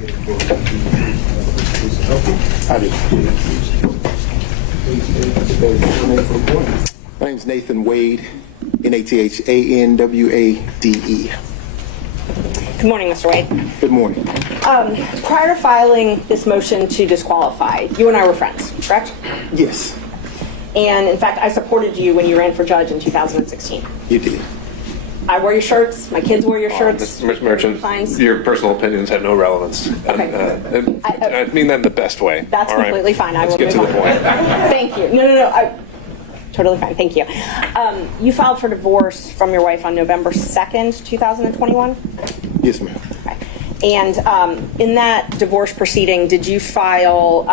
I do. My name is Nathan Wade, Nathanwade. Good morning, Mr. Wade. Good morning. Prior to filing this motion to disqualify, you and I were friends, correct? Yes, And in fact, I supported you when you ran for judge in 2016. you did. I wore your shirts. My kids wore your shirts. Ms. Merchant, Fines. your personal opinions have no relevance. Okay. And I mean that in the best way. That's all right? completely fine. I Let's will get to move the on. point. Thank you. No. Totally fine. Thank you. You filed for divorce from your wife on November 2nd, 2021? Yes, ma'am. Okay. And in that divorce proceeding, did you file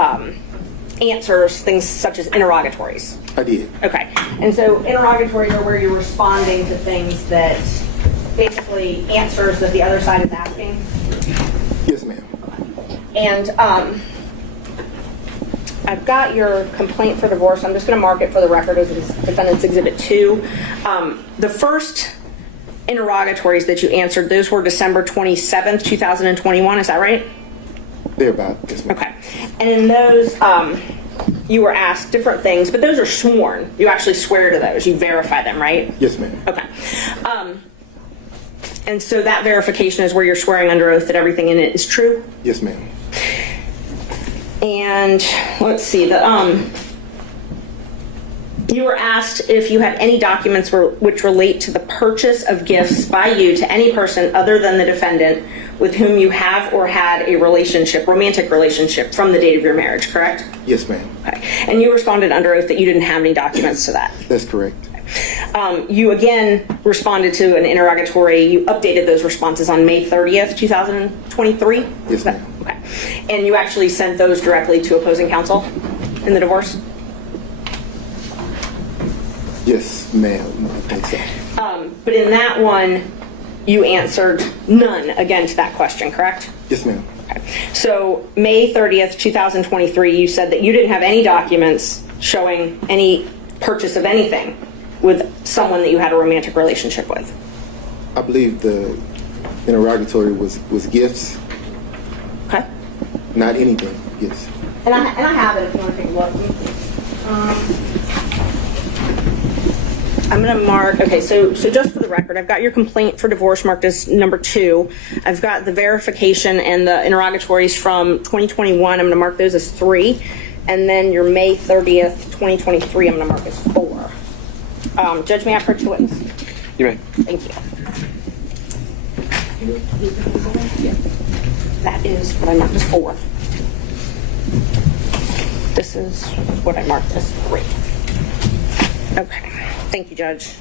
answers, things such as interrogatories? I did. Okay. And so interrogatories are where you're responding to things that basically answers that the other side is asking. Yes, ma'am. And I've got your complaint for divorce. I'm just going to mark it for the record as Defendant's Exhibit 2. The first interrogatories that you answered, those were December 27th, 2021. Is that right? Thereabout. Yes, ma'am. Okay. And in those, you were asked different things, but those are sworn. You actually swear to those. You verify them, right? Yes, ma'am. Okay. And so that verification is where you're swearing under oath that everything in it is true? Yes, ma'am. And let's see, you were asked if you had any documents which relate to the purchase of gifts by you to any person other than the defendant with whom you have or had a relationship, romantic relationship, from the date of your marriage, correct? Yes, ma'am. Okay. And you responded under oath that you didn't have any documents to that. That's correct. You again responded to an interrogatory. You updated those responses on May 30th, 2023? Yes, ma'am. Okay. And you actually sent those directly to opposing counsel in the divorce? Yes, ma'am. I think so. But in that one, you answered none again to that question, correct? Yes, ma'am. Okay. So May 30th, 2023, you said that you didn't have any documents showing any purchase of anything with someone that you had a romantic relationship with. I believe the interrogatory was gifts, Okay. not anything. Gifts. And I have it if you want to take a look. I'm going to mark, okay, so just for the record, I've got your complaint for divorce marked as number 2. I've got the verification and the interrogatories from 2021. I'm going to mark those as 3. And then your May 30th, 2023, I'm going to mark as 4. Judge, may I approach the witness? You may. Thank you. That is what I marked as 4. This is what I marked as 3. Okay. Thank you, Judge.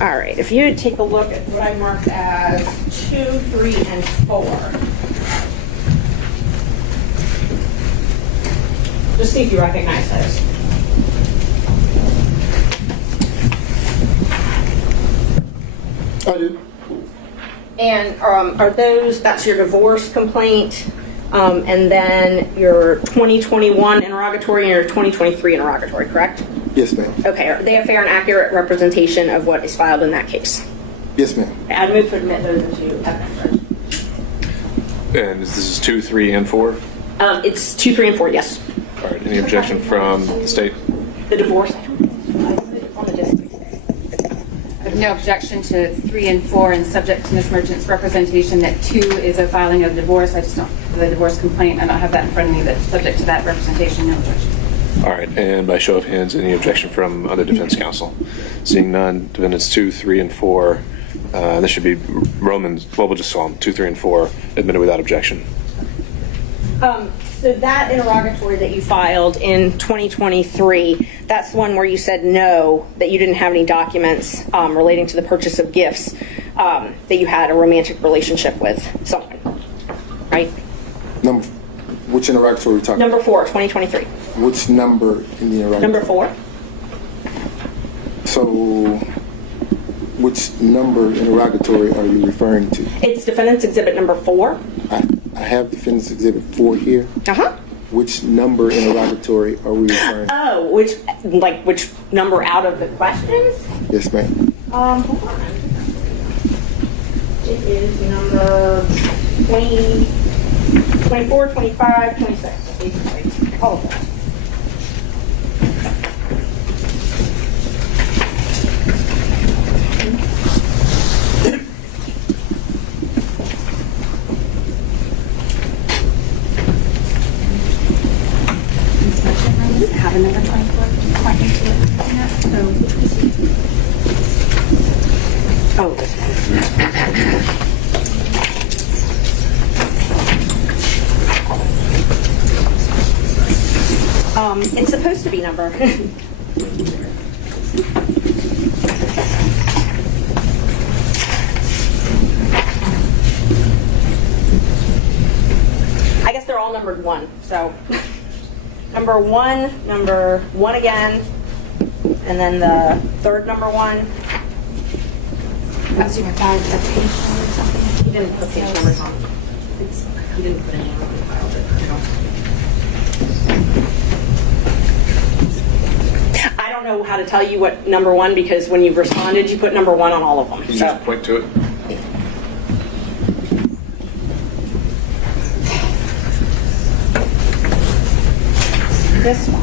All right. If you would take a look at what I marked as 2, 3, and 4. Just see if you recognize those. I do. And are those, that's your divorce complaint, and then your 2021 interrogatory and your 2023 interrogatory, correct? Yes, ma'am. Okay, are they a fair and accurate representation of what is filed in that case? Yes, ma'am. I'd move to admit those into evidence. And this is 2, 3, and 4? It's 2, 3, and 4, yes. All right. Any objection from the state? The divorce. On the disc. I have no objection to 3 and 4, and subject to Ms. Merchant's representation that 2 is a filing of divorce. I just don't, the divorce complaint, I don't have that in front of me, but subject to that representation, no objection. All right. And by show of hands, any objection from other defense counsel? Seeing none, defendants 2, 3, and 4. This should be Romans, well, we'll just call them 2, 3, and 4, admitted without objection. So that interrogatory that you filed in 2023, that's the one where you said no, that you didn't have any documents relating to the purchase of gifts, that you had a romantic relationship with someone, right? Which interrogatory are we talking Number 4, 2023. about? Which number in the interrogatory? Number 4. So, which number interrogatory are you referring to? It's Defendant's Exhibit number 4. I have Defendant's Exhibit 4 here. Uh-huh. Which number interrogatory are we referring to? Oh, which number out of the questions? Yes, ma'am. Hold on. It is number 20, 24, 25, 26, basically, all of them. Does it have a number 24 pointing to it? Oh, this one. It's supposed to be number. I guess they're all numbered 1, so number 1 again, and then the third number 1. That's your bag, the page number or something? He didn't put page numbers on. He didn't put any on the file, but I don't know how to tell you what number 1, because when you responded, you put number 1 on all of them. Can you So just point to it? this one.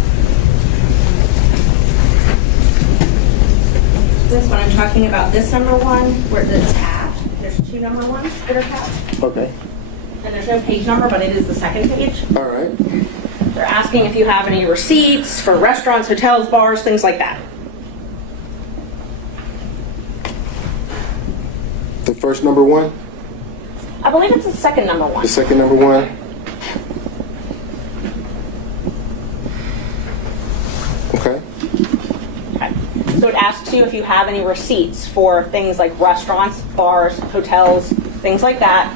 This one, I'm talking about this number 1, where it's tabbed. There's 2 number 1s that are tabbed. Okay. And there's no page number, but it is the second page. All right. They're asking if you have any receipts for restaurants, hotels, bars, things like that. The first number 1, I believe it's the second number 1. the second number 1. Okay. Okay. So it asks you if you have any receipts for things like restaurants, bars, hotels, things like that,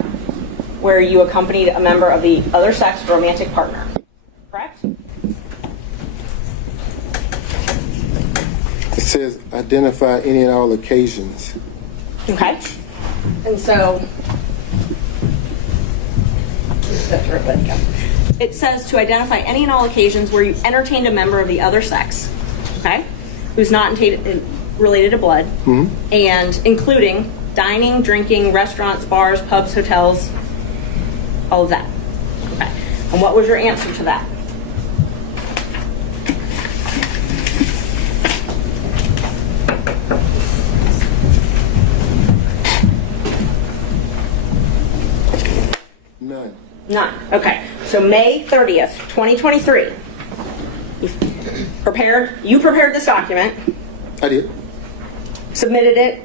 where you accompanied a member of the other sex romantic partner. Correct? It says identify any and all occasions. Okay. And so, it says to identify any and all occasions where you entertained a member of the other sex, okay, who's not related to blood, and including dining, drinking, restaurants, bars, pubs, hotels, all of that. Okay. And what was your answer to that? None. None. Okay. So May 30th, 2023, you prepared this document, I did. submitted it,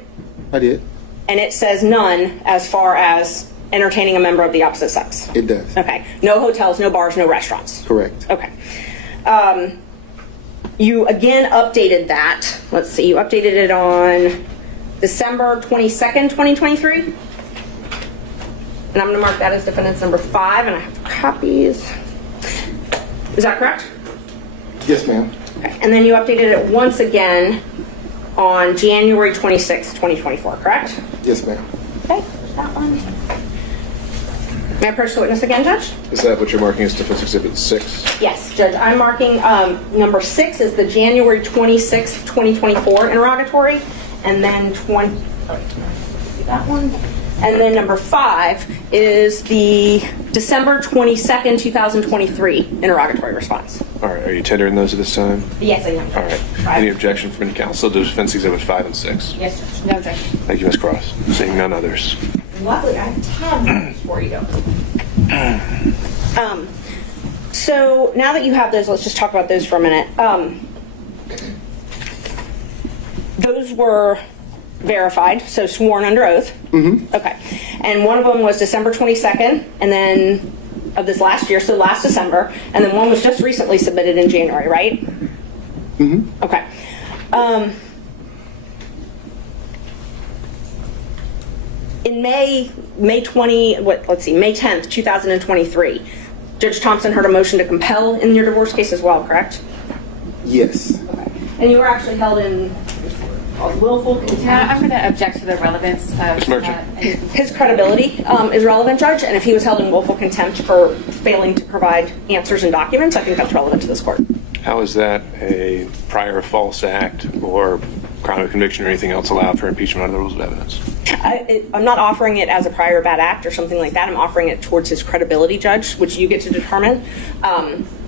I did. and it says none as far as entertaining a member of the opposite sex. It does. Okay. No hotels, no bars, no restaurants. Correct. Okay. You again updated that. Let's see. You updated it on December 22nd, 2023. And I'm going to mark that as defendant's number 5, and I have copies. Is that correct? Yes, ma'am. Okay. And then you updated it once again on January 26th, 2024, correct? Yes, ma'am. Okay. That one. May I approach the witness again, Judge? Is that what you're marking as Defense Exhibit 6? Yes, Judge. I'm marking number 6 is the January 26th, 2024 interrogatory, and then that one. And then number 5 is the December 22nd, 2023 interrogatory response. All right, are you tendering those at this time? Yes, I am. All right. Any objection from any counsel to Defense Exhibits 5 and 6? Yes, Judge. No objection. Thank you, Ms. Cross. Seeing none others. Luckily, I have tabs for you. So now that you have those, let's just talk about those for a minute. Those were verified, so sworn under oath. Mm-hmm. Okay. And one of them was December 22nd, and then of this last year, so last December, and then one was just recently submitted in January, right? Mm-hmm. Okay. In May 10th, 2023, Judge Thompson heard a motion to compel in your divorce case as well, correct? Yes. Okay. And you were actually held in willful contempt. I'm going to object to the relevance of His credibility is relevant, Judge, and if he was held in willful contempt for failing to provide answers and documents, I think that's relevant to this court. How is that a prior false act or crime of conviction or anything else allowed for impeachment under the rules of evidence. I'm not offering it as a prior bad act or something like that. I'm offering it towards his credibility, Judge, which you get to determine.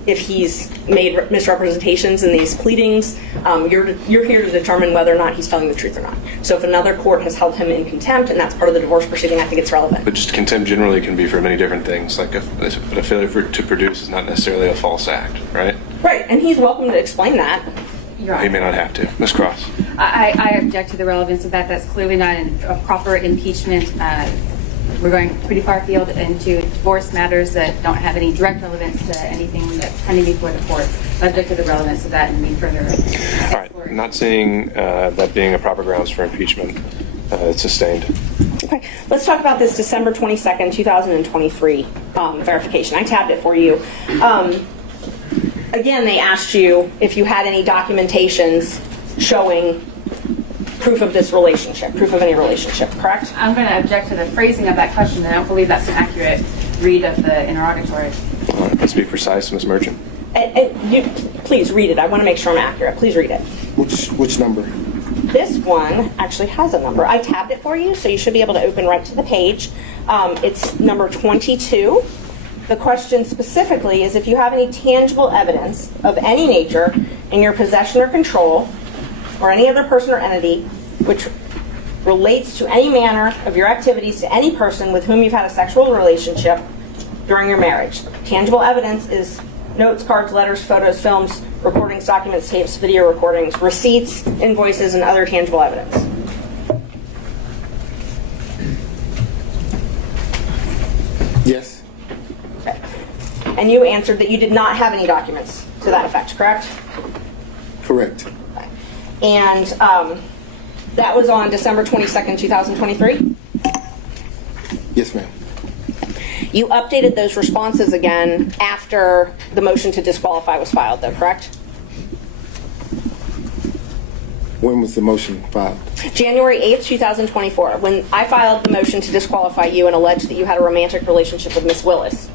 If he's made misrepresentations in these pleadings, you're here to determine whether or not he's telling the truth or not. So if another court has held him in contempt and that's part of the divorce proceeding, I think it's relevant. But just contempt generally can be for many different things. Like a failure to produce is not necessarily a false act, right? Right, and he's welcome to explain that. Your He may Honor. not have to. Ms. Cross. I object to the relevance of that. That's clearly not a proper impeachment. We're going pretty far afield into divorce matters that don't have any direct relevance to anything that's pending before the court. I object to the relevance of that and need further. All right. I'm not saying that being a proper grounds for impeachment. It's sustained. Okay, let's talk about this December 22nd, 2023 verification. I tabbed it for you. Again, they asked you if you had any documentations showing proof of this relationship, proof of any relationship, correct? I'm going to object to the phrasing of that question, and I don't believe that's an accurate read of the interrogatory. All right. Let's be precise, Ms. Merchant. Please read it. I want to make sure I'm accurate. Please read it. Which number? This one actually has a number. I tabbed it for you, so you should be able to open right to the page. It's number 22. The question specifically is if you have any tangible evidence of any nature in your possession or control or any other person or entity which relates to any manner of your activities to any person with whom you've had a sexual relationship during your marriage. Tangible evidence is notes, cards, letters, photos, films, recordings, documents, tapes, video recordings, receipts, invoices, and other tangible evidence. Yes. Okay. And you answered that you did not have any documents to that effect, correct? Correct. Okay. And that was on December 22nd, 2023? Yes, ma'am. You updated those responses again after the motion to disqualify was filed, though, correct? When was the motion filed? January 8th, 2024, when I filed the motion to disqualify you and alleged that you had a romantic relationship with Miss Willis.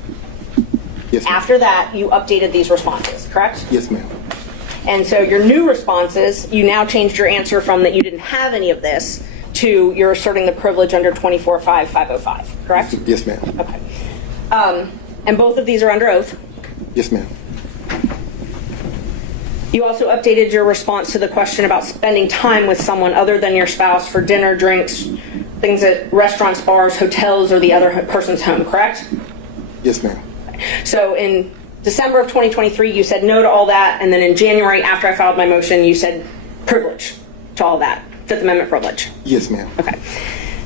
Yes, ma'am. After that, you updated these responses, correct? Yes, ma'am. And so your new responses, you now changed your answer from that you didn't have any of this to you're asserting the privilege under 24-5-505, correct? Yes, ma'am. Okay. And both of these are under oath. Yes, ma'am. You also updated your response to the question about spending time with someone other than your spouse for dinner, drinks, things at restaurants, bars, hotels, or the other person's home, correct? Yes, ma'am. So in December of 2023, you said no to all that, and then in January, after I filed my motion, you said privilege to all that, Fifth Amendment privilege. Yes, ma'am. Okay.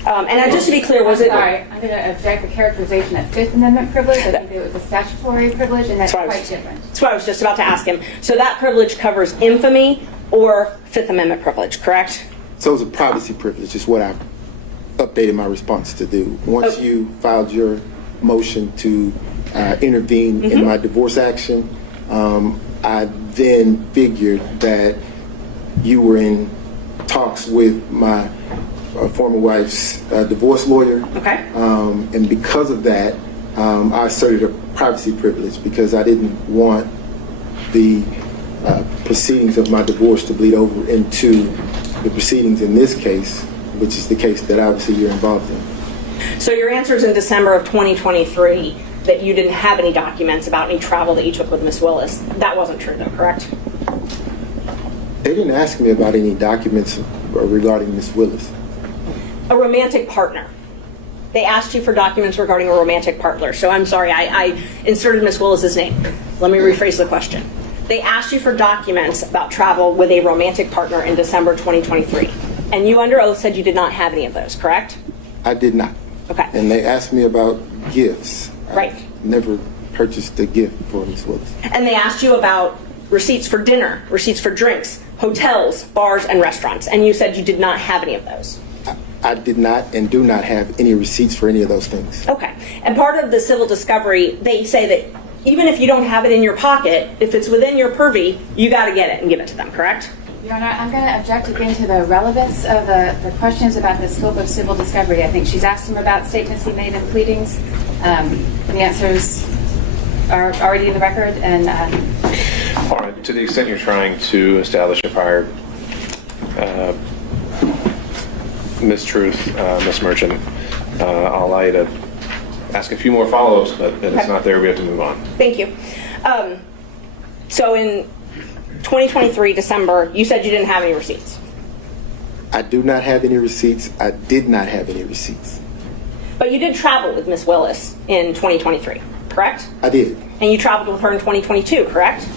And just to be clear, was it... Sorry, I'm going to object the characterization of Fifth Amendment privilege. I think it was a statutory privilege, and that's quite different. That's what I was just about to ask him. So that privilege covers infamy or Fifth Amendment privilege, correct? So it's a privacy privilege is what I updated my response to do. Once you filed your motion to intervene in my divorce action, I then figured that you were in talks with my former wife's divorce lawyer. Okay. And because of that, I asserted a privacy privilege because I didn't want the proceedings of my divorce to bleed over into the proceedings in this case, which is the case that obviously you're involved in. So your answers in December of 2023 that you didn't have any documents about any travel that you took with Miss Willis, that wasn't true though, correct? They didn't ask me about any documents regarding Miss Willis. A romantic partner. They asked you for documents regarding a romantic partner. So I'm sorry, I inserted Miss Willis's name. Let me rephrase the question. They asked you for documents about travel with a romantic partner in December 2023. And you under oath said you did not have any of those, correct? I did not. Okay. And they asked me about gifts. Right. I never purchased a gift for Miss Willis. And they asked you about receipts for dinner, receipts for drinks, hotels, bars, and restaurants. And you said you did not have any of those. I did not and do not have any receipts for any of those things. Okay. And part of the civil discovery, they say that even if you don't have it in your pocket, if it's within your purview, you got to get it and give it to them, correct? Your Honor, I'm going to object again to the relevance of the questions about the scope of civil discovery. I think she's asked him about statements he made in pleadings. The answers are already in the record. And All right. To the extent you're trying to establish a prior mistruth, Ms. Merchant. I'll allow you to ask a few more follow-ups, but if it's not there, we have to move on. Thank you. So in 2023, December, you said you didn't have any receipts. I do not have any receipts. I did not have any receipts. But you did travel with Ms. Willis in 2023, correct? I did. And you traveled with her in 2022, correct?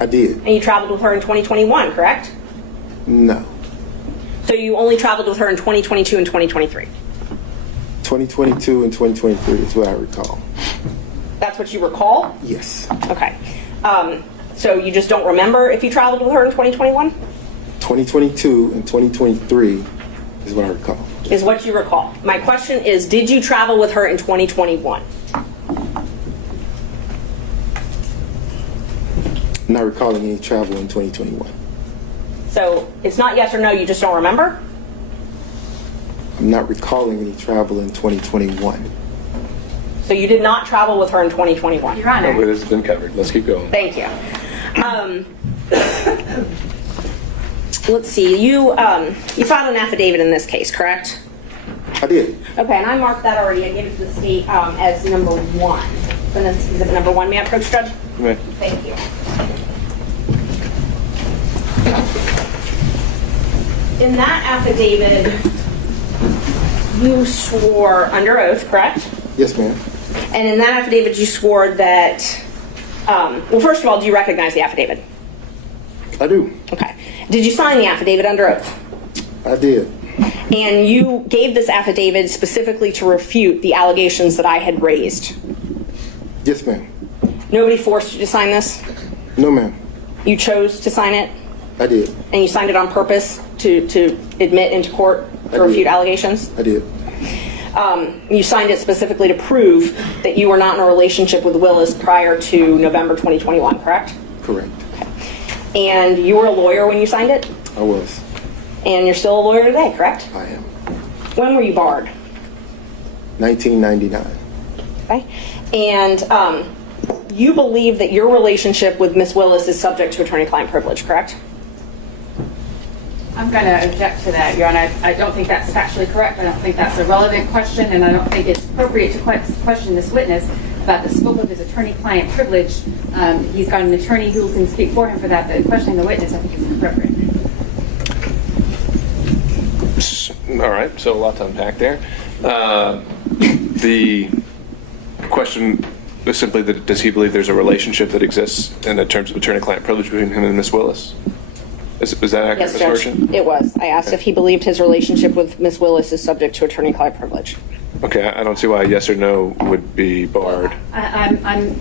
I did. And you traveled with her in 2021, correct? No. So you only traveled with her in 2022 and 2023. 2022 and 2023 is what I recall. That's what you recall? Yes. Okay. So you just don't remember if you traveled with her in 2021? 2022 and 2023 is what I recall. Is what you recall. My question is, did you travel with her in 2021? I'm not recalling any travel in 2021. So it's not yes or no, you just don't remember? I'm not recalling any travel in 2021. So you did not travel with her in 2021? Your Honor. Oh, this has been covered. Let's keep going. Thank you. Let's see. You filed an affidavit in this case, correct? I did. Okay, and I marked that already. I gave it to the state as number 1. So that's exhibit number 1. May I approach, Judge? Right. Thank you. In that affidavit, you swore under oath, correct? Yes, ma'am. And in that affidavit, you swore that, well, first of all, do you recognize the affidavit? I do. Okay. Did you sign the affidavit under oath? I did. And you gave this affidavit specifically to refute the allegations that I had raised. Yes, ma'am. Nobody forced you to sign this? No, ma'am. You chose to sign it? I did. And you signed it on purpose to admit into court to refute allegations? I did. You signed it specifically to prove that you were not in a relationship with Willis prior to November 2021, correct? Correct. And you were a lawyer when you signed it? I was. And you're still a lawyer today, correct? I am. When were you barred? 1999. Okay. And you believe that your relationship with Ms. Willis is subject to attorney-client privilege, correct? I'm going to object to that, Your Honor. I don't think that's factually correct. I don't think that's a relevant question, and I don't think it's appropriate to question this witness about the scope of his attorney-client privilege. He's got an attorney who can speak for him for that, but questioning the witness, I think, is inappropriate. All right, so a lot to unpack there. The question is simply that does he believe there's a relationship that exists in the terms of attorney-client privilege between him and Ms. Willis? Is that accurate, Yes, Ms. Judge. Merchant? It was. I asked if he believed his relationship with Ms. Willis is subject to attorney-client privilege. Okay, I don't see why yes or no would be barred.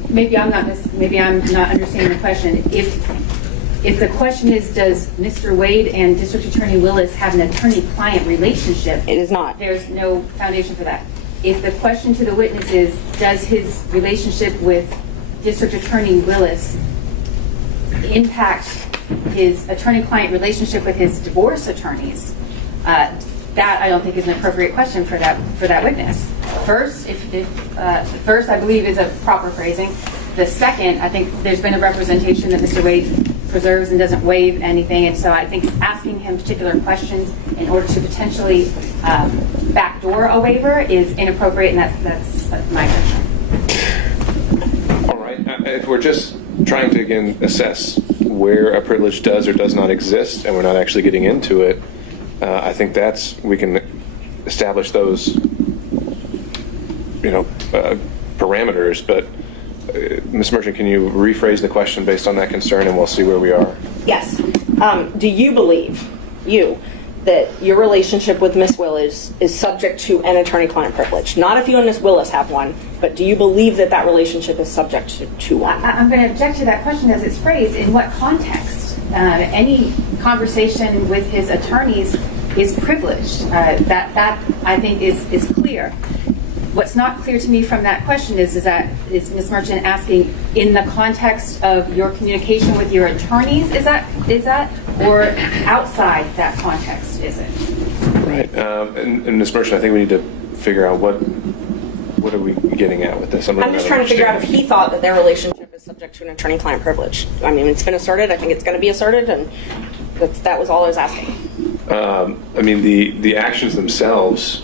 Maybe I'm not understanding the question. If the question is, does Mr. Wade and District Attorney Willis have an attorney-client relationship? It is not. There's no foundation for that. If the question to the witness is, does his relationship with District Attorney Willis impact his attorney-client relationship with his divorce attorneys, that I don't think is an appropriate question for that witness. First, first I believe is a proper phrasing. The second, I think there's been a representation that Mr. Wade preserves and doesn't waive anything, and so I think asking him particular questions in order to potentially backdoor a waiver is inappropriate, and that's my question. All right, if we're just trying to, again, assess where a privilege does or does not exist, and we're not actually getting into it, I think we can establish those, parameters. But Ms. Merchant, can you rephrase the question based on that concern, and we'll see where we are? Yes. Do you believe, that your relationship with Ms. Willis is subject to an attorney-client privilege? Not if you and Ms. Willis have one, but do you believe that relationship is subject to one? I'm going to object to that question as it's phrased. In what context? Any conversation with his attorneys is privileged. That I think is clear. What's not clear to me from that question is Ms. Merchant asking, in the context of your communication with your attorneys, is that, or outside that context, is it? Right. And Ms. Merchant, I think we need to figure out what are we getting at with this. I'm just trying to figure out if he thought that their relationship is subject to an attorney-client privilege. I mean, it's been asserted. I think it's going to be asserted, and that was all I was asking. I mean, the actions themselves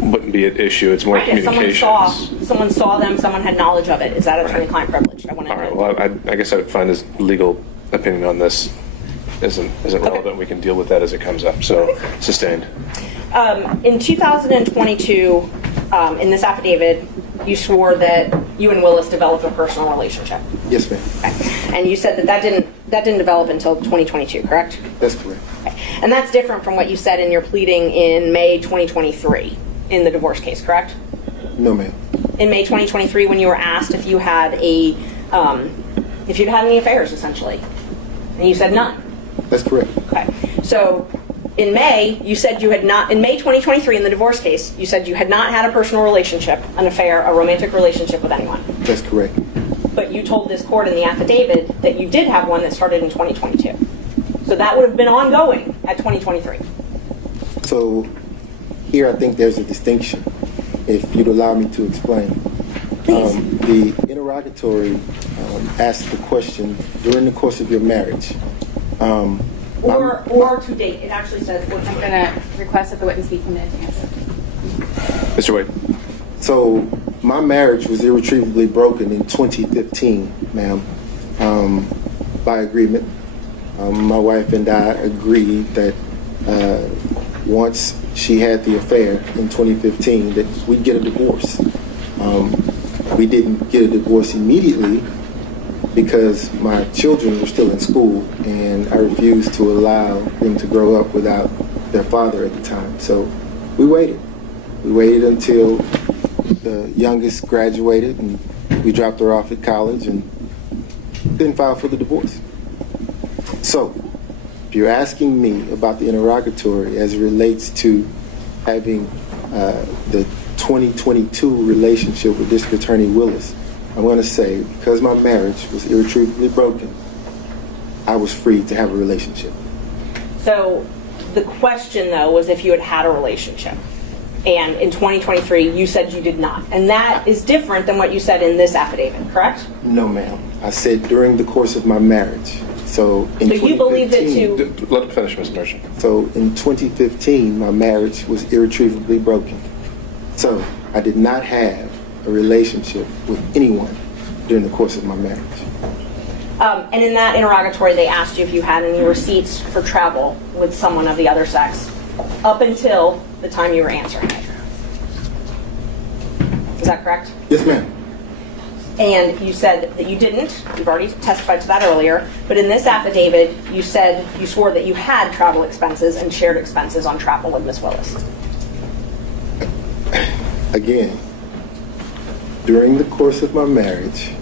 wouldn't be an issue. It's more Right, if communications. someone saw them, someone had knowledge of it, is that attorney-client privilege? I want to All right. know. Well, I guess I would find his legal opinion on this isn't relevant. We can deal with that as it comes up. So, sustained. In 2022, in this affidavit, you swore that you and Willis developed a personal relationship. Yes, ma'am. Okay. And you said that didn't develop until 2022, correct? That's correct. Okay. And that's different from what you said in your pleading in May 2023 in the divorce case, correct? No, ma'am. In May 2023, when you were asked if you had if you'd had any affairs, essentially, and you said none. That's correct. Okay. So in May, you said you had not, in May 2023 in the divorce case, you said you had not had a personal relationship, an affair, a romantic relationship with anyone. That's correct. But you told this court in the affidavit that you did have one that started in 2022. So that would have been ongoing at 2023. So here I think there's a distinction, if you'd allow me to explain. Please. The interrogatory asked the question, during the course of your marriage. Or to date. It actually says or to I'm date. going to request that the witness be permitted to answer. Mr. Wade. So my marriage was irretrievably broken in 2015, ma'am, by agreement. My wife and I agreed that once she had the affair in 2015 that we'd get a divorce. We didn't get a divorce immediately because my children were still in school and I refused to allow them to grow up without their father at the time. So we waited. We waited until the youngest graduated and we dropped her off at college and then filed for the divorce. So if you're asking me about the interrogatory as it relates to having the 2022 relationship with District Attorney Willis, I'm going to say, because my marriage was irretrievably broken, I was free to have a relationship. So the question, though, was if you had had a relationship. And in 2023, you said you did not. And that is different than what you said in this affidavit, correct? No, ma'am. I said during the course of my marriage. So in So you believe that 2015 Let him finish, Mr. Merchant. So in 2015, my marriage was irretrievably broken. So I did not have a relationship with anyone during the course of my marriage. And in that interrogatory, they asked you if you had any receipts for travel with someone of the other sex up until the time you were answering it. Is that correct? Yes, ma'am. And you said that you didn't. You've already testified to that earlier. But in this affidavit, you said you swore that you had travel expenses and shared expenses on travel with Ms. Willis. Again, during the course of my marriage,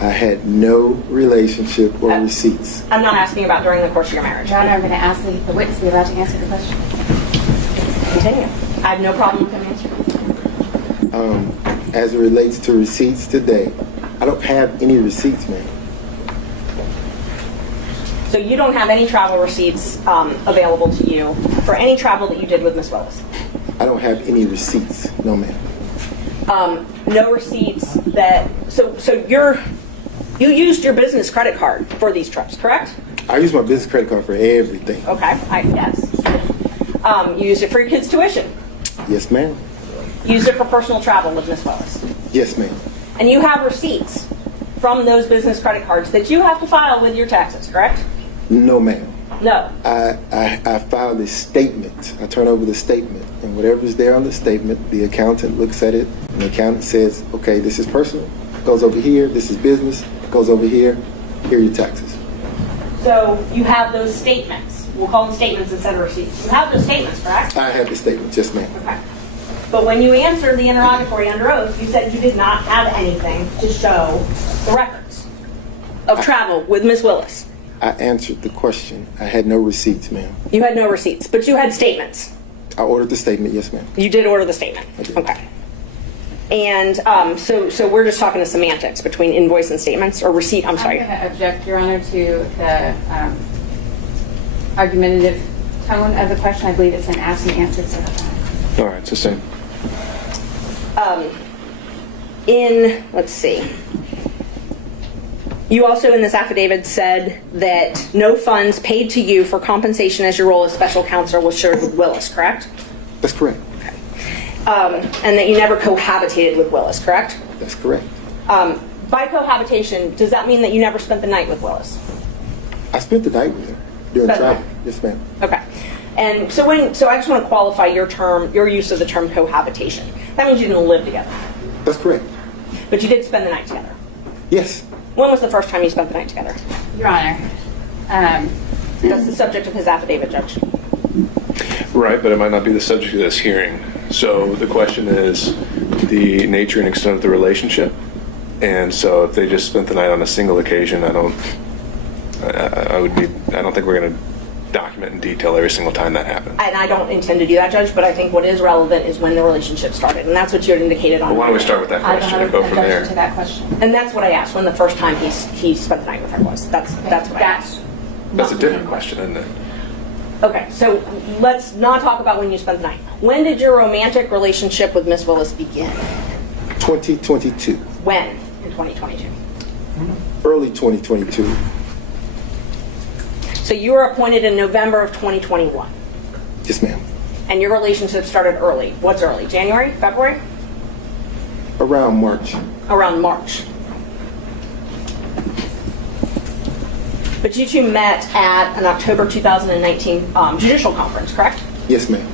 I had no relationship or receipts. I'm not asking about during the course of your marriage. Your Honor, I'm going to ask the witness to be allowed to answer the question. Continue. I have no problem with him answering. As it relates to receipts today, I don't have any receipts, ma'am. So you don't have any travel receipts available to you for any travel that you did with Ms. Willis? I don't have any receipts, no, ma'am. No receipts that, so you used your business credit card for these trips, correct? I use my business credit card for everything. Okay, yes. You used it for your kids' tuition. Yes, ma'am. You used it for personal travel with Ms. Willis. Yes, ma'am. And you have receipts from those business credit cards that you have to file with your taxes, correct? No, ma'am. No. I filed a statement. I turn over the statement, and whatever's there on the statement, the accountant looks at it, and the accountant says, okay, this is personal, goes over here, this is business, goes over here, here are your taxes. So you have those statements. We'll call them statements instead of receipts. You have those statements, correct? I have the statement, yes, ma'am. Okay. But when you answered the interrogatory under oath, you said you did not have anything to show the records of travel with Ms. Willis. I answered the question. I had no receipts, ma'am. You had no receipts, but you had statements. I ordered the statement, yes, ma'am. You did order the statement. I did. Okay. And so we're just talking the semantics between invoice and statements, or receipt, I'm sorry. I'm going to object, Your Honor, to the argumentative tone of the question. I believe it's been asked and answered several times. All right, sustained. Let's see. You also, in this affidavit, said that no funds paid to you for compensation as your role as special counsel was shared with Willis, correct? That's correct. And that you never cohabitated with Willis, correct? That's correct. By cohabitation, does that mean that you never spent the night with Willis? I spent the night with her during Spent the travel. night. Yes, ma'am. Okay. And so I just want to qualify your use of the term cohabitation. That means you didn't live together, That's correct. but you did spend the night together. Yes. When was the first time you spent the night together? Your Honor, That's the subject of his affidavit, Judge. Right, but it might not be the subject of this hearing. So the question is the nature and extent of the relationship. And so if they just spent the night on a single occasion, I don't think we're going to document in detail every single time that happened. And I don't intend to do that, Judge, but I think what is relevant is when the relationship started, and that's what you had indicated on. Well, why don't we start with that I don't question have and an go from objection there? to that question. And that's what I asked, when the first time he spent the night with her was. That's what I asked. That's a different question, isn't it? Okay, so let's not talk about when you spent the night. When did your romantic relationship with Miss Willis begin? 2022. When in 2022? Early 2022. So you were appointed in November of 2021, Yes, ma'am. and your relationship started early. What's early? January? February? Around March. Around March. But you two met at an October 2019 judicial conference, correct? Yes, ma'am.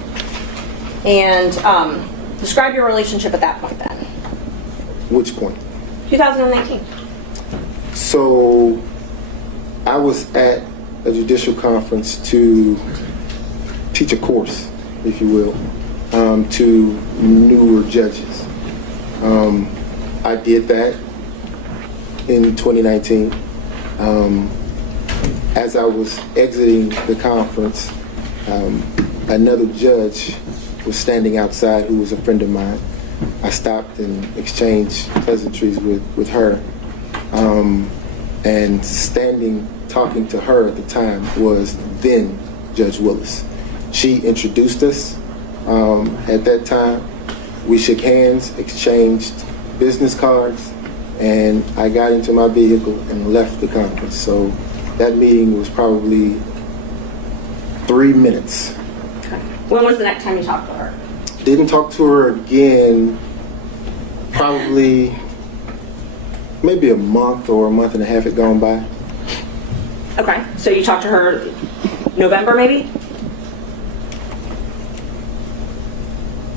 And describe your relationship at that point then. Which point? 2019. So I was at a judicial conference to teach a course, if you will, to newer judges. I did that in 2019. As I was exiting the conference, another judge was standing outside who was a friend of mine. I stopped and exchanged pleasantries with her. And standing, talking to her at the time was then Judge Willis. She introduced us at that time. We shook hands, exchanged business cards, and I got into my vehicle and left the conference. So that meeting was probably 3 minutes. When was the next time you talked to her? Didn't talk to her again probably maybe a month or a month and a half had gone by. Okay, so you talked to her November maybe?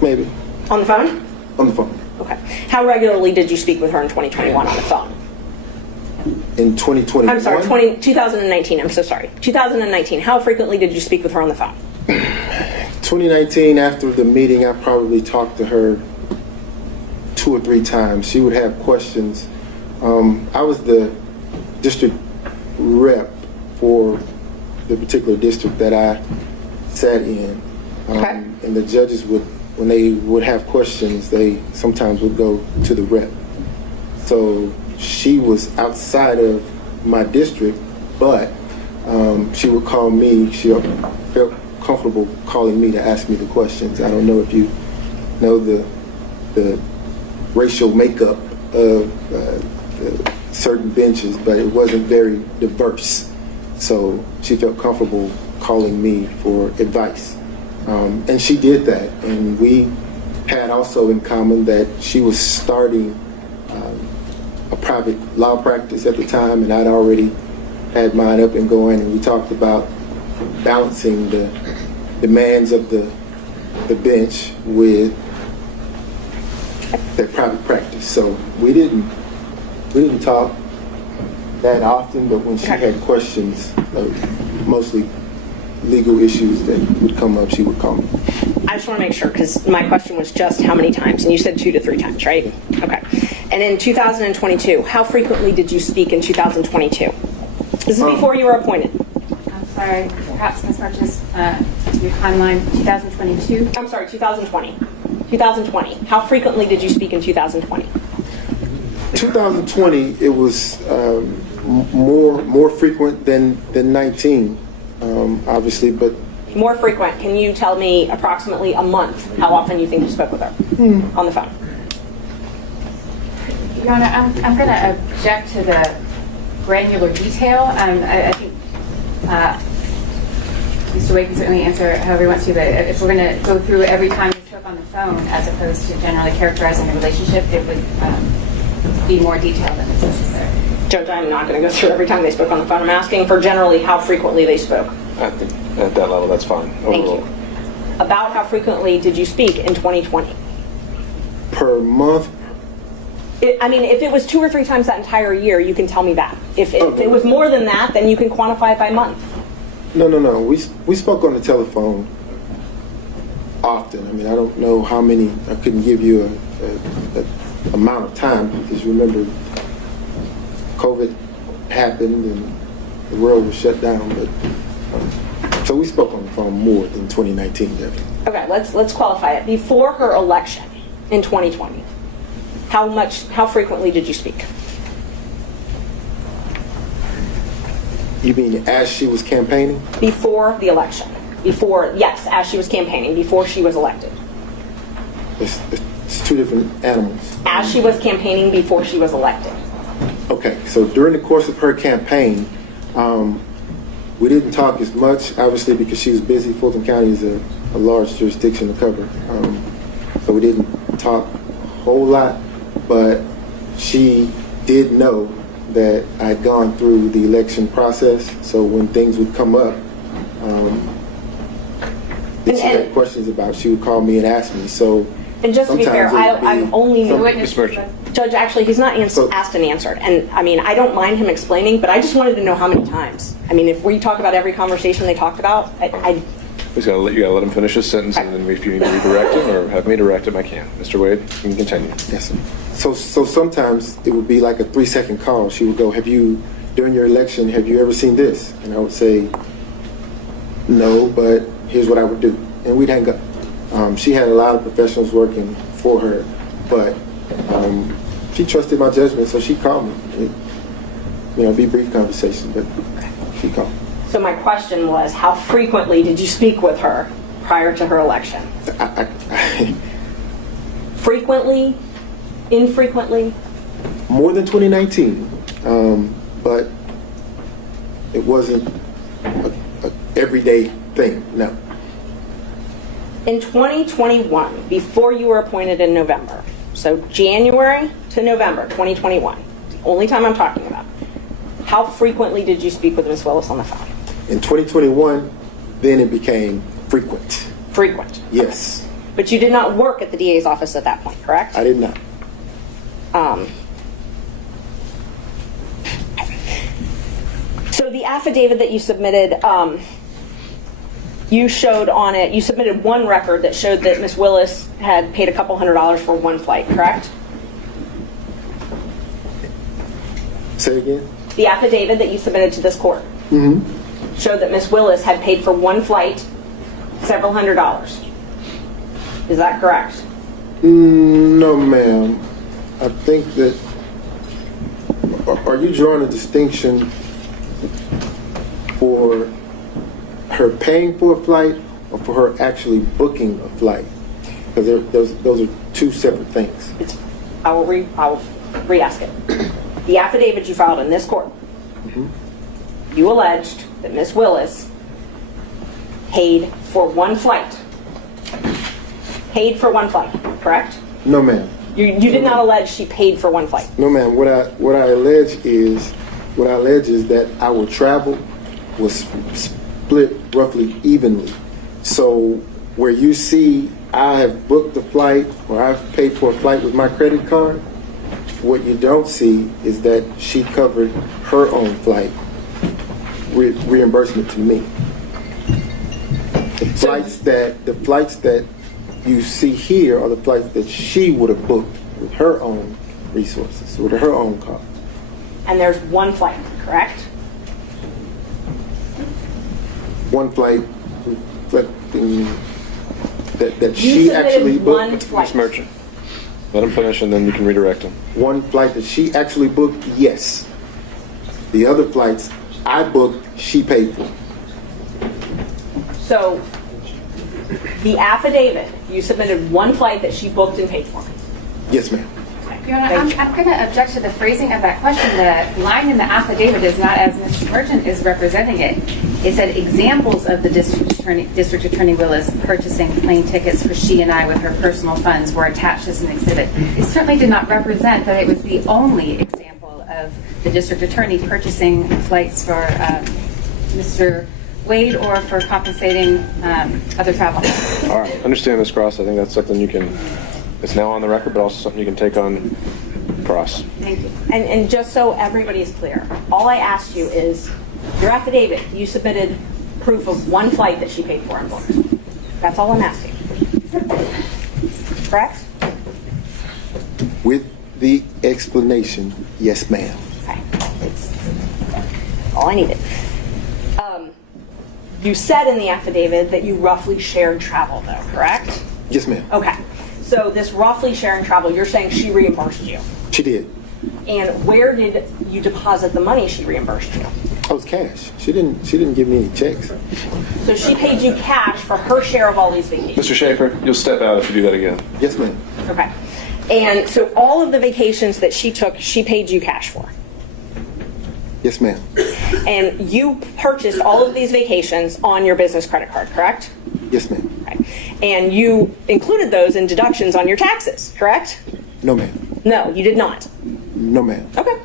Maybe. On the phone? On the phone. Okay. How regularly did you speak with her in 2021 on the phone? In 2021. I'm sorry, 2019, I'm so sorry. 2019, how frequently did you speak with her on the phone? 2019, after the meeting, I probably talked to her 2 or 3 times. She would have questions. I was the district rep for the particular district that I sat in. Okay. And the judges would, when they would have questions, they sometimes would go to the rep. So she was outside of my district, but she would call me. She felt comfortable calling me to ask me the questions. I don't know if you know the racial makeup of certain benches, but it wasn't very diverse. So she felt comfortable calling me for advice. And she did that. And we had also in common that she was starting a private law practice at the time, and I'd already had mine up and going, and we talked about balancing the demands of the bench with their private practice. So we didn't talk that often, but when she had questions, mostly legal issues that would come up, she would call me. I just want to make sure, because my question was just how many times, and you said 2 to 3 times, right? Okay. And in 2022, how frequently did you speak in 2022? This is before you were appointed. I'm sorry, perhaps Ms. Martinez, your timeline, 2022? I'm sorry, 2020. 2020. How frequently did you speak in 2020? 2020, it was more frequent than 19, obviously, but More frequent. Can you tell me approximately a month how often you think you spoke with her on the phone? Your Honor, I'm going to object to the granular detail. I think Mr. Wade can certainly answer however he wants to, but if we're going to go through every time we spoke on the phone as opposed to generally characterizing the relationship, it would be more detailed than is necessary. Judge, I'm not going to go through every time they spoke on the phone. I'm asking for generally how frequently they spoke. I think at that level, that's fine. Thank Overall. you. About how frequently did you speak in 2020? Per month, I mean, if it was 2 or 3 times that entire year, you can tell me that. If it was more than that, then you can quantify it by month. no. We spoke on the telephone often. I mean, I don't know how many. I couldn't give you a amount of time because remember, COVID happened and the world was shut down. But so we spoke on the phone more than 2019, definitely. Okay, let's qualify it. Before her election in 2020, how frequently did you speak? You mean as she was campaigning? Before the election. Yes, as she was campaigning, before she was elected. It's two different animals. As she was campaigning before she was elected. Okay, so during the course of her campaign, we didn't talk as much, obviously, because she was busy. Fulton County is a large jurisdiction to cover. So we didn't talk a whole lot, but she did know that I'd gone through the election process. So when things would come up that she had questions about, she would call me and ask me. So And just to be fair, sometimes it would I'm only... Ms. Merchant. Judge, actually, he's not asked and answered. And I mean, I don't mind him explaining, but I just wanted to know how many times. I mean, if we talk about every conversation they talked about, You gotta let him finish his sentence, and then if you need to redirect him or have me direct him, I can. Mr. Wade, you can continue. Yes, sir. So sometimes it would be like a 3-second call. She would go, during your election, have you ever seen this? And I would say, no, but here's what I would do. And we'd hang up. She had a lot of professionals working for her, but she trusted my judgment, so she called me. It'd be a brief conversation, but she called. so my question was, how frequently did you speak with her prior to her election? Frequently? Infrequently? More than 2019, but it wasn't a everyday thing, no. In 2021, before you were appointed in November, so January to November 2021, the only time I'm talking about, how frequently did you speak with Ms. Willis on the phone? In 2021, then it became frequent. Frequent. Yes, But you did not work at the DA's office at that point, correct? I did not. So the affidavit that you submitted, you showed on it, you submitted one record that showed that Ms. Willis had paid a couple $100s for one flight, correct? Say again? The affidavit that you submitted to this court showed that Ms. Willis had paid for one flight several $100s. Is that correct? No, ma'am. I think that, are you drawing a distinction for her paying for a flight or for her actually booking a flight? Because those are two separate things. I will re-ask it. The affidavit you filed in this court, you alleged that Ms. Willis paid for one flight. Paid for one flight, correct? No, ma'am. You did not allege she paid for one flight. No, ma'am. What I allege is that our travel was split roughly evenly. So where you see I have booked a flight or I've paid for a flight with my credit card, what you don't see is that she covered her own flight reimbursement to me. The flights that you see here are the flights that she would have booked with her own resources, with her own cost. And there's one flight, correct? One flight reflecting that You she actually submitted one booked. flight. Ms. Merchant, let him finish, and then you can redirect him. One flight that she actually booked, yes. The other flights I booked, she paid for. So the affidavit, you submitted one flight that she booked and paid for. Yes, ma'am. Your Honor, I'm going to object to the phrasing of that question. The line in the affidavit is not as Ms. Merchant is representing it. It said examples of the District Attorney Willis purchasing plane tickets for she and I with her personal funds were attached as an exhibit. It certainly did not represent that it was the only example of the District Attorney purchasing flights for Mr. Wade or for compensating other travel. All right, understand, Ms. Cross. I think that's something you can, it's now on the record, but also something you can take on cross. Thank you. And just so everybody is clear, all I asked you is, your affidavit, you submitted proof of one flight that she paid for in books. That's all I'm asking. Correct? With the explanation, yes, ma'am. Okay. It's all I needed. You said in the affidavit that you roughly shared travel, though, correct? Yes, ma'am. Okay. So this roughly sharing travel, you're saying she reimbursed you. She did. And where did you deposit the money she reimbursed you? Oh, it was cash. She didn't give me any checks. So she paid you cash for her share of all these vacations. Mr. Schaefer, you'll step out if you do that again. Yes, ma'am. Okay. And so all of the vacations that she took, she paid you cash for. Yes, ma'am. And you purchased all of these vacations on your business credit card, correct? Yes, ma'am. Okay. And you included those in deductions on your taxes, correct? No, ma'am. No, you did not. No, ma'am. Okay.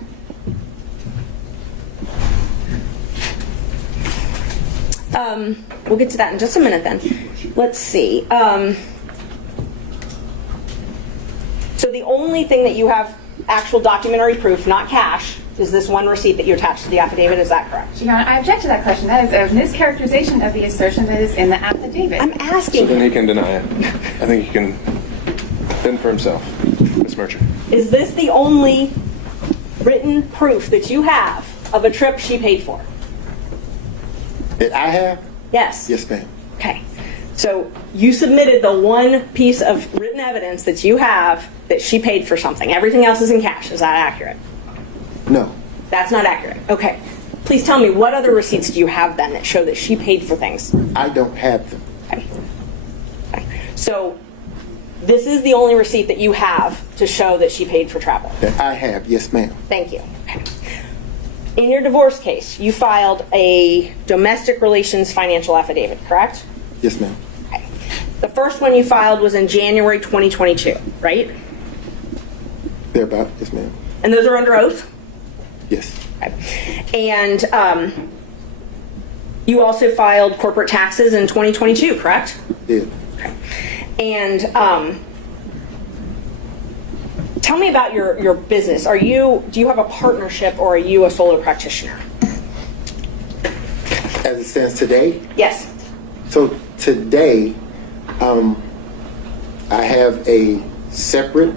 We'll get to that in just a minute then. Let's see. So the only thing that you have actual documentary proof, not cash, is this one receipt that you attached to the affidavit. Is that correct? Your Honor, I object to that question. That is a mischaracterization of the assertion that is in the affidavit. I'm So asking, then he can deny it. I think he can fend for himself. Ms. Merchant. is this the only written proof that you have of a trip she paid for? That I have? Yes. Yes, ma'am. Okay. So you submitted the one piece of written evidence that you have that she paid for something. Everything else is in cash. Is that accurate? No. That's not accurate. Okay. Please tell me, what other receipts do you have then that show that she paid for things? I don't have them. Okay. Okay. So this is the only receipt that you have to show that she paid for travel. That I have. Yes, ma'am. Thank you. Okay. In your divorce case, you filed a domestic relations financial affidavit, correct? Yes, ma'am. Okay. The first one you filed was in January 2022, right? Thereabout. Yes, ma'am. And those are under oath? Yes. Okay. And you also filed corporate taxes in 2022, correct? Did. Okay. And tell me about your business. Do you have a partnership or are you a solo practitioner? As it stands today, Yes. so today, I have a separate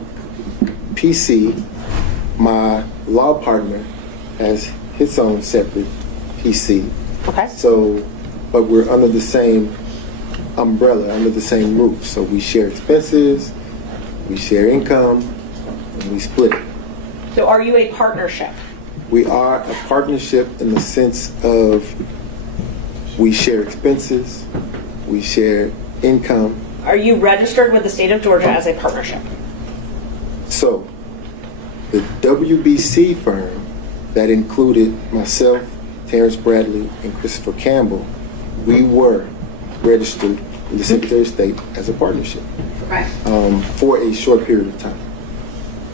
PC. My law partner has his own separate PC. Okay. So, but we're under the same umbrella, under the same roof. So we share expenses, we share income, and we split it. So are you a partnership? We are a partnership in the sense of we share expenses, we share income. Are you registered with the state of Georgia as a partnership? So the WBC firm that included myself, Terrence Bradley, and Christopher Campbell, we were registered with the Secretary of State as a partnership Right. for a short period of time.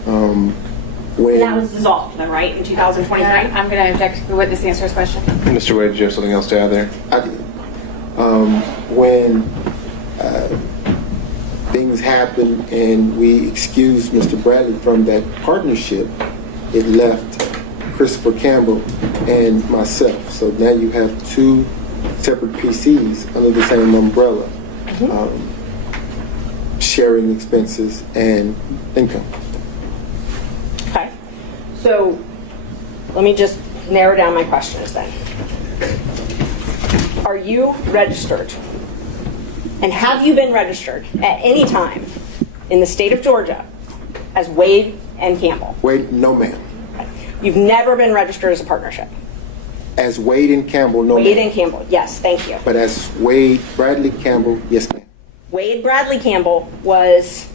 And that was dissolved, then, right, in 2023? I'm going to object to the witness answer his question. Mr. Wade, do you have something else to add there? I did. When things happened and we excused Mr. Bradley from that partnership, it left Christopher Campbell and myself. So now you have two separate PCs under the same umbrella, sharing expenses and income. Okay. So let me just narrow down my questions then. Are you registered? And have you been registered at any time in the state of Georgia as Wade and Campbell? Wade, no ma'am. You've never been registered as a partnership? As Wade and Campbell, no Wade ma'am. and Campbell, yes, thank you. But as Wade Bradley Campbell, yes ma'am. Wade Bradley Campbell was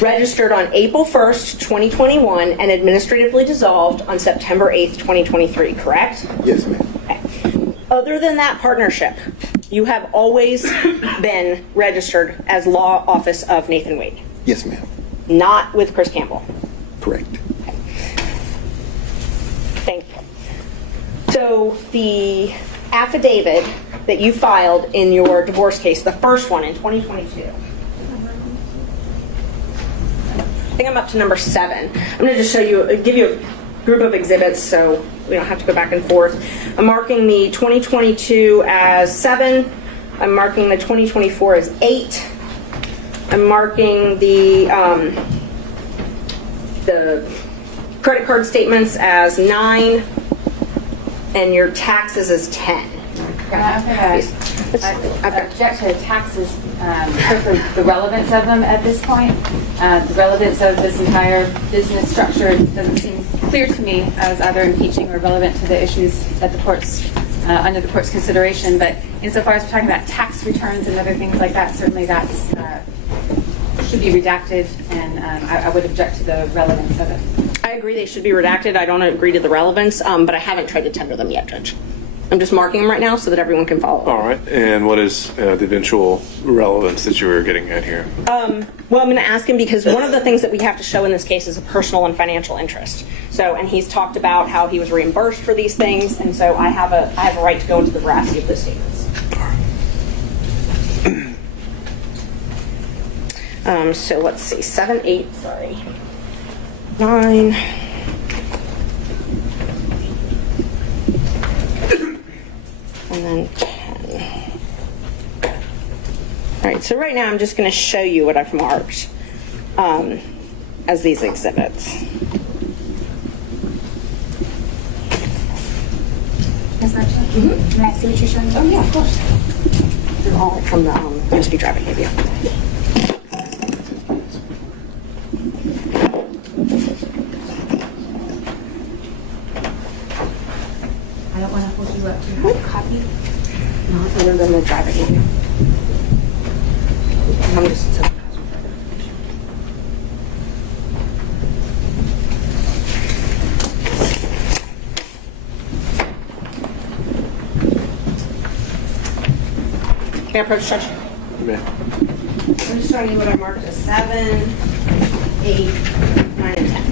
registered on April 1st, 2021, and administratively dissolved on September 8th, 2023, correct? Yes, ma'am. Okay. Other than that partnership, you have always been registered as law office of Nathan Wade, Yes, ma'am. not with Chris Campbell. Correct. Thank you. So the affidavit that you filed in your divorce case, the first one in 2022, I think I'm up to number 7. I'm going to just give you a group of exhibits so we don't have to go back and forth. I'm marking the 2022 as 7. I'm marking the 2024 as 8. I'm marking the credit card statements as 9, and your taxes as 10. I object to the taxes because of the relevance of them at this point. The relevance of this entire business structure doesn't seem clear to me as either impeaching or relevant to the issues that the court's under the court's consideration. But insofar as we're talking about tax returns and other things like that, certainly that's should be redacted, and I would object to the relevance of it. I agree they should be redacted. I don't agree to the relevance, but I haven't tried to tender them yet, Judge. I'm just marking them right now so that everyone can follow. All right. And what is the eventual relevance that you were getting at here? Well, I'm going to ask him because one of the things that we have to show in this case is a personal and financial interest. So, and he's talked about how he was reimbursed for these things, and so I have a right to go into the veracity of those statements. So let's see, 7, 8, sorry, 9. And then 10. All right, so right now I'm just going to show you what I've marked as these exhibits. Ms. Merchant, may I see what you're showing? Oh, yeah, of course. They're all from the USB drive I gave you. I don't want to hold you up to have a copy. No, other than the drive I gave you. I'm just... Can I approach Judge? I'm just showing you what I marked as 7, 8, 9, and 10.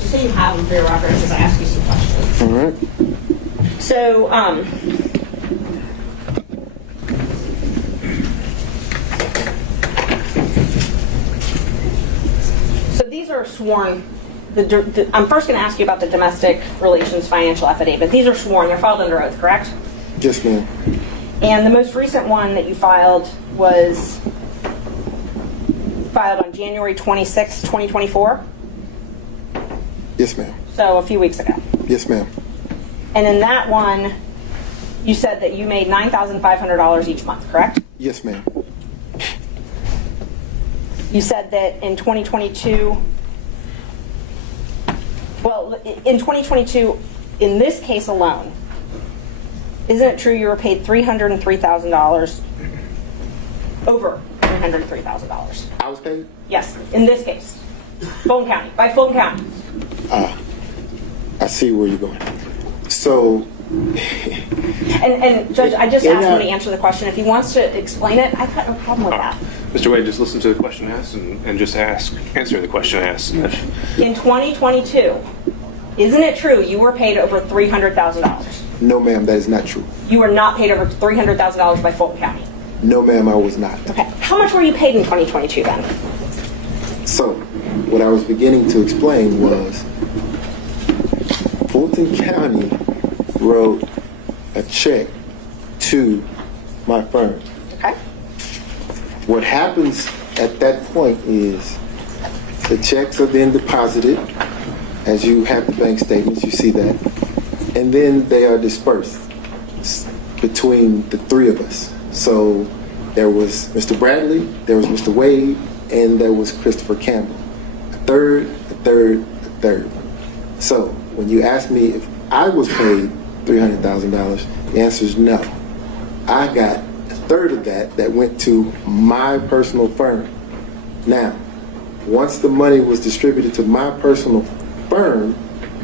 Just so you have them for your records as I ask you some questions. All right. So, these are sworn. I'm first going to ask you about the domestic relations financial affidavit. These are sworn. They're filed under oath, correct? Yes, ma'am. And the most recent one that you filed was filed on January 26, 2024? Yes, ma'am. So a few weeks ago. Yes, ma'am. And in that one, you said that you made $9,500 each month, correct? Yes, ma'am. You said that in 2022, well, in 2022, in this case alone, isn't it true you were paid $303,000, over $303,000? I was paid? Yes, in this case. Fulton County, by Fulton County. I see where you're going. So, And Judge, I just asked him to answer the question. If he wants to explain it, I've got no problem with that. Mr. Wade, just listen to the question asked and just answer the question asked. In 2022, isn't it true you were paid over $300,000? no, ma'am, that is not true. You were not paid over $300,000 by Fulton County. No, ma'am, I was not. Okay. How much were you paid in 2022 then? So, what I was beginning to explain was Fulton County wrote a check to my firm. Okay. What happens at that point is the checks are then deposited. As you have the bank statements, you see that. And then they are dispersed between the three of us. So there was Mr. Bradley, there was Mr. Wade, and there was Christopher Campbell. A third. So when you ask me if I was paid $300,000, the answer is no. I got a third of that went to my personal firm. Now, once the money was distributed to my personal firm,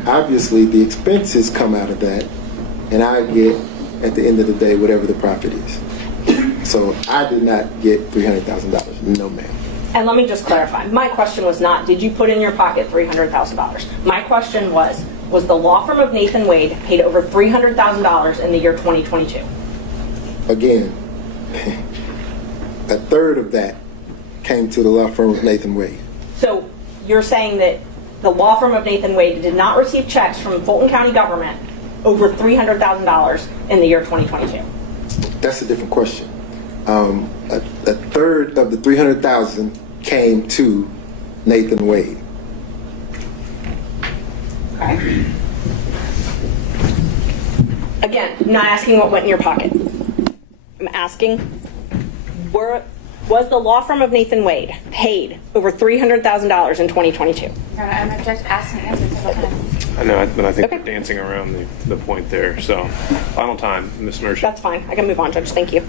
obviously the expenses come out of that, and I get, at the end of the day, whatever the profit is. So I did not get $300,000. No, ma'am. And let me just clarify. My question was not, did you put in your pocket $300,000? My question was the law firm of Nathan Wade paid over $300,000 in the year 2022? Again, a third of that came to the law firm of Nathan Wade. So you're saying that the law firm of Nathan Wade did not receive checks from Fulton County government over $300,000 in the year 2022? That's a different question. A third of the $300,000 came to Nathan Wade. Okay. Again, I'm not asking what went in your pocket. I'm asking, was the law firm of Nathan Wade paid over $300,000 in 2022? I'm asking answers several times. I know, but I think Okay. we're dancing around the point there. So, final time, Ms. Merchant. That's fine. I can move on, Judge. Thank you.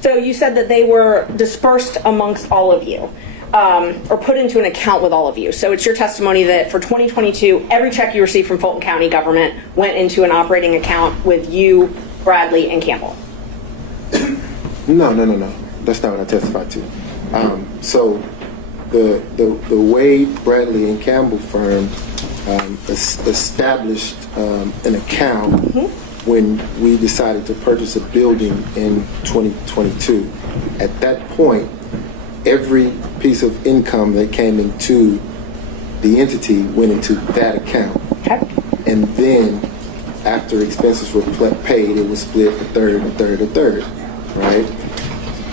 So you said that they were dispersed amongst all of you, or put into an account with all of you. So it's your testimony that for 2022, every check you received from Fulton County government went into an operating account with you, Bradley, and Campbell. No. That's not what I testified to. So the Wade, Bradley, and Campbell firm established an account when we decided to purchase a building in 2022. At that point, every piece of income that came into the entity went into that account. Okay. And then after expenses were paid, it was split a third, right?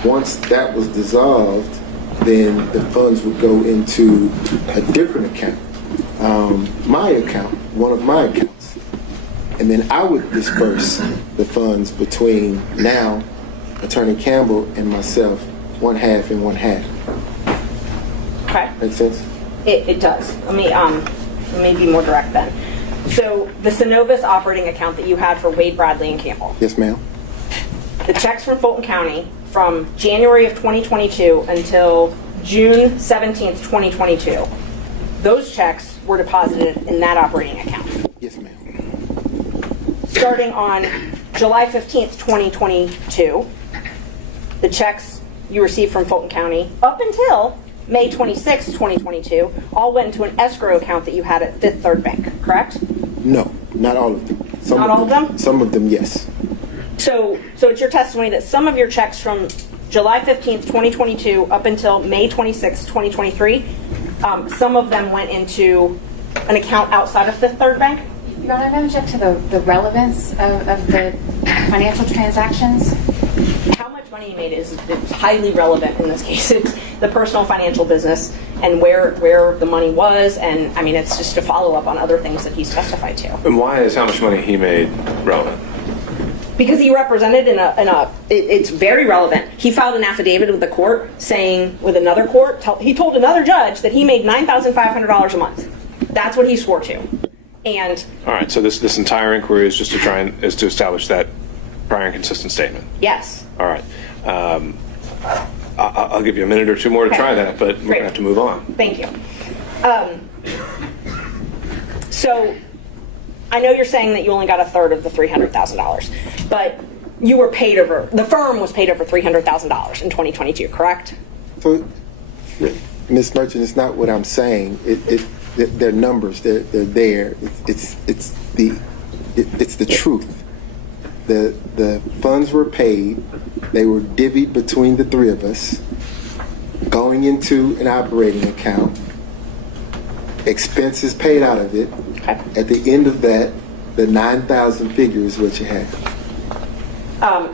Once that was dissolved, then the funds would go into a different account, my account, one of my accounts. And then I would disperse the funds between now Attorney Campbell and myself, one half and one half. Okay. Make sense? It does. Let me be more direct then. So the Synovus operating account that you had for Wade, Bradley, and Campbell, Yes, ma'am. the checks from Fulton County from January of 2022 until June 17th, 2022, those checks were deposited in that operating account. Yes, ma'am. Starting on July 15th, 2022, the checks you received from Fulton County up until May 26th, 2022, all went into an escrow account that you had at Fifth Third Bank, correct? No, not all of them. Not all of them? Some of them, yes. So it's your testimony that some of your checks from July 15th, 2022 up until May 26th, 2023, some of them went into an account outside of Fifth Third Bank? Your Honor, I'm going to check to the relevance of the financial transactions. How much money you made is highly relevant in this case. It's the personal financial business and where the money was, and I mean, it's just a follow-up on other things that he's testified to. And why is how much money he made relevant? Because he represented it's very relevant. He filed an affidavit with the court saying, with another court, he told another judge that he made $9,500 a month. That's what he swore to. And All right, so this entire inquiry is just to establish that prior and consistent statement. yes. All right. I'll give you a minute or two more to Okay. try that, but we're Great. going to have to move on. Thank you. So I know you're saying that you only got a third of the $300,000, but you were paid over, the firm was paid over $300,000 in 2022, correct? So, Ms. Merchant, it's not what I'm saying. They're numbers. They're there. It's the truth. The funds were paid. They were divvied between the three of us, going into an operating account. Expenses paid out of it. Okay. At the end of that, the 9,000 figure is what you have.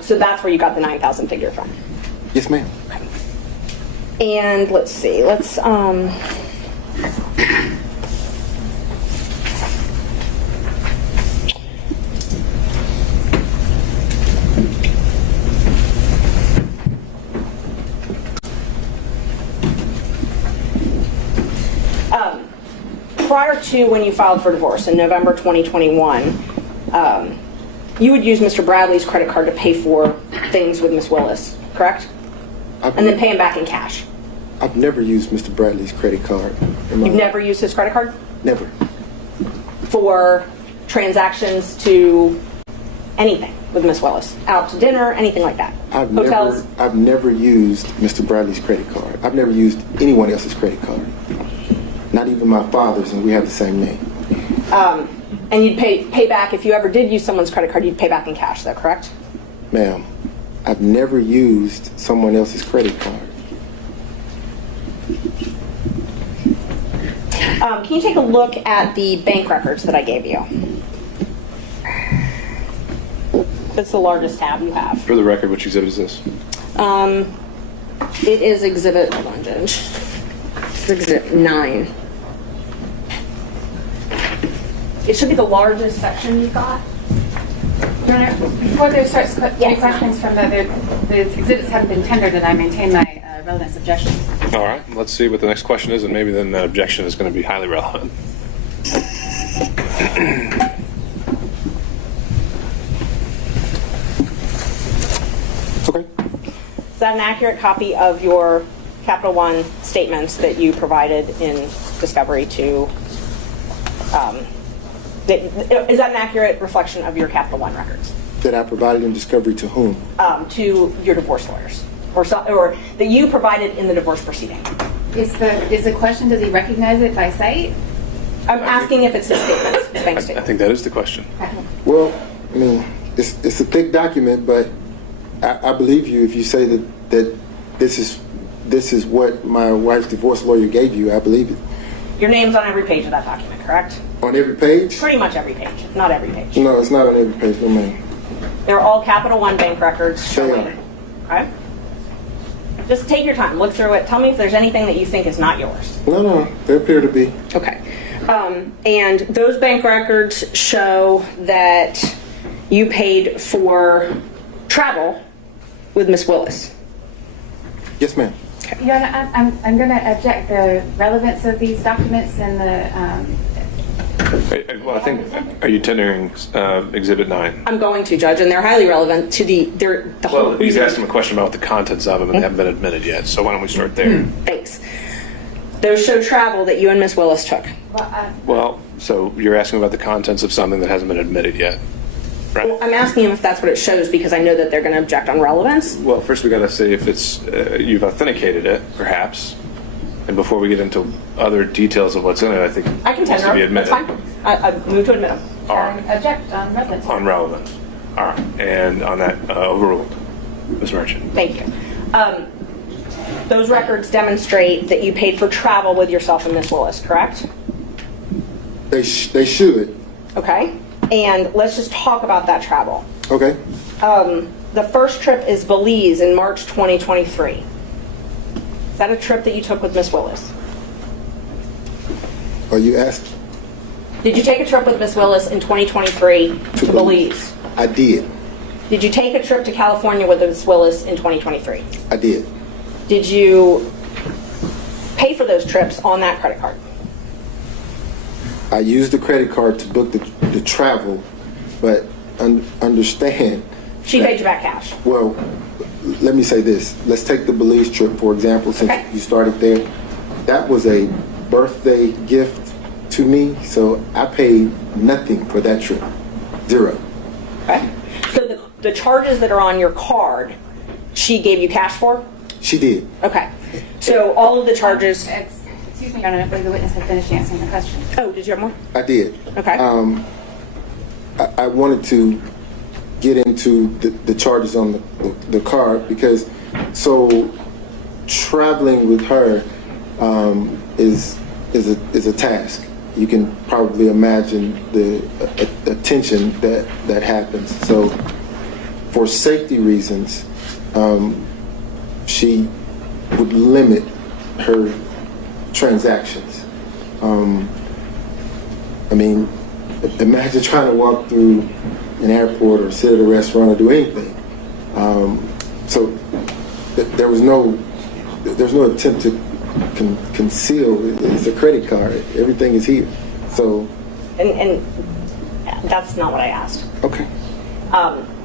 So that's where you got the 9,000 figure from. Yes, ma'am. And let's see, prior to when you filed for divorce in November 2021, you would use Mr. Bradley's credit card to pay for things with Ms. Willis, correct? And then pay him back in cash. I've never used Mr. Bradley's credit card. You've never used his credit card Never. for transactions to anything with Miss Willis? Out to dinner, anything like that? Hotels? I've never used Mr. Bradley's credit card. I've never used anyone else's credit card. Not even my father's, and we have the same name. And you'd pay back, if you ever did use someone's credit card, you'd pay back in cash, though, correct? Ma'am, I've never used someone else's credit card. Can you take a look at the bank records that I gave you? That's the largest tab you have. For the record, which exhibit is this? It is exhibit, hold on, Judge. It's exhibit 9. It should be the largest section you've got. Your Honor, before there starts any Yes. questions from the exhibits haven't been tendered, and I maintain my relevance objections. All right, let's see what the next question is, and maybe then that objection is going to be highly relevant. Okay. Is that an accurate copy of your Capital One statements that you provided in discovery to, is that an accurate reflection of your Capital One records? That I provided in discovery to whom? To your divorce lawyers? Or that you provided in the divorce proceeding? Is the question, does he recognize it by sight? I'm asking if it's his statements, his bank I statements. think that is the question. Well, I mean, it's a thick document, but I believe you if you say that this is what my wife's divorce lawyer gave you. I believe it. Your name's on every page of that document, correct? On every page? Pretty much every page, if not every page. No, it's not on every page. No, ma'am. They're all Capital One bank records They showing. Okay? Just take your time, look through it. Tell me if there's anything that you think is not yours. No, they appear to be. Okay. And those bank records show that you paid for travel with Miss Willis. Yes, ma'am. Your Honor, I'm going to object the relevance of these documents and the. Well, I think, are you tendering Exhibit 9? I'm going to, Judge, and they're highly relevant to the whole Well, he's reason. asked him a question about the contents of them, and they haven't been admitted yet, so why don't we start there? Thanks. Those show travel that you and Miss Willis took. Well, so you're asking about the contents of something that hasn't been admitted yet, right? I'm asking him if that's what it shows because I know that they're going to object on relevance. Well, first we got to see if it's you've authenticated it, perhaps, and before we get into other details of what's in it, I think I can it needs tender to be them. That's admitted. fine. I move to admit them. All right, Object on relevance. on relevance. All right, and on that overruled, Ms. Merchant. Thank you. Those records demonstrate that you paid for travel with yourself and Miss Willis, correct? They should. Okay. And let's just talk about that travel. Okay. The first trip is Belize in March 2023. Is that a trip that you took with Miss Willis? Are you asking? Did you take a trip with Miss Willis in 2023 to Belize? I did. Did you take a trip to California with Miss Willis in 2023? I did. Did you pay for those trips on that credit card? I used the credit card to book the travel, but understand. She paid you back cash. Well, let me say this. Let's take the Belize trip, for example, since Okay. you started there. That was a birthday gift to me, so I paid nothing for that trip. Zero. Okay. So the charges that are on your card, she gave you cash for? She did. Okay. So all of the charges. Excuse me, Your Honor, I believe the witness had finished answering the question. Oh, did you have more? I did. Okay. I wanted to get into the charges on the card because traveling with her is a task. You can probably imagine the attention that happens. So for safety reasons, she would limit her transactions. I mean, imagine trying to walk through an airport or sit at a restaurant or do anything. So there's no attempt to conceal. It's a credit card. Everything is here. So. And that's not what I asked. Okay.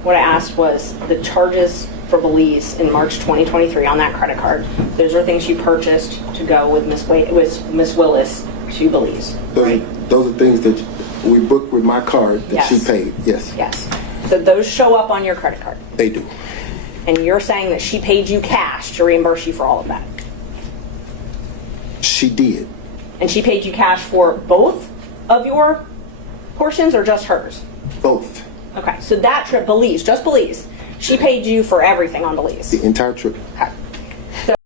What I asked was the charges for Belize in March 2023 on that credit card. Those are things you purchased to go with Miss Willis to Belize. Those are things that we booked with my card that she Yes. paid. Yes. Yes. So those show up on your credit card. They do. And you're saying that she paid you cash to reimburse you for all of that. She did. And she paid you cash for both of your portions or just hers? Both. Okay, so that trip, Belize, just Belize, she paid you for everything on Belize. The entire trip. Okay.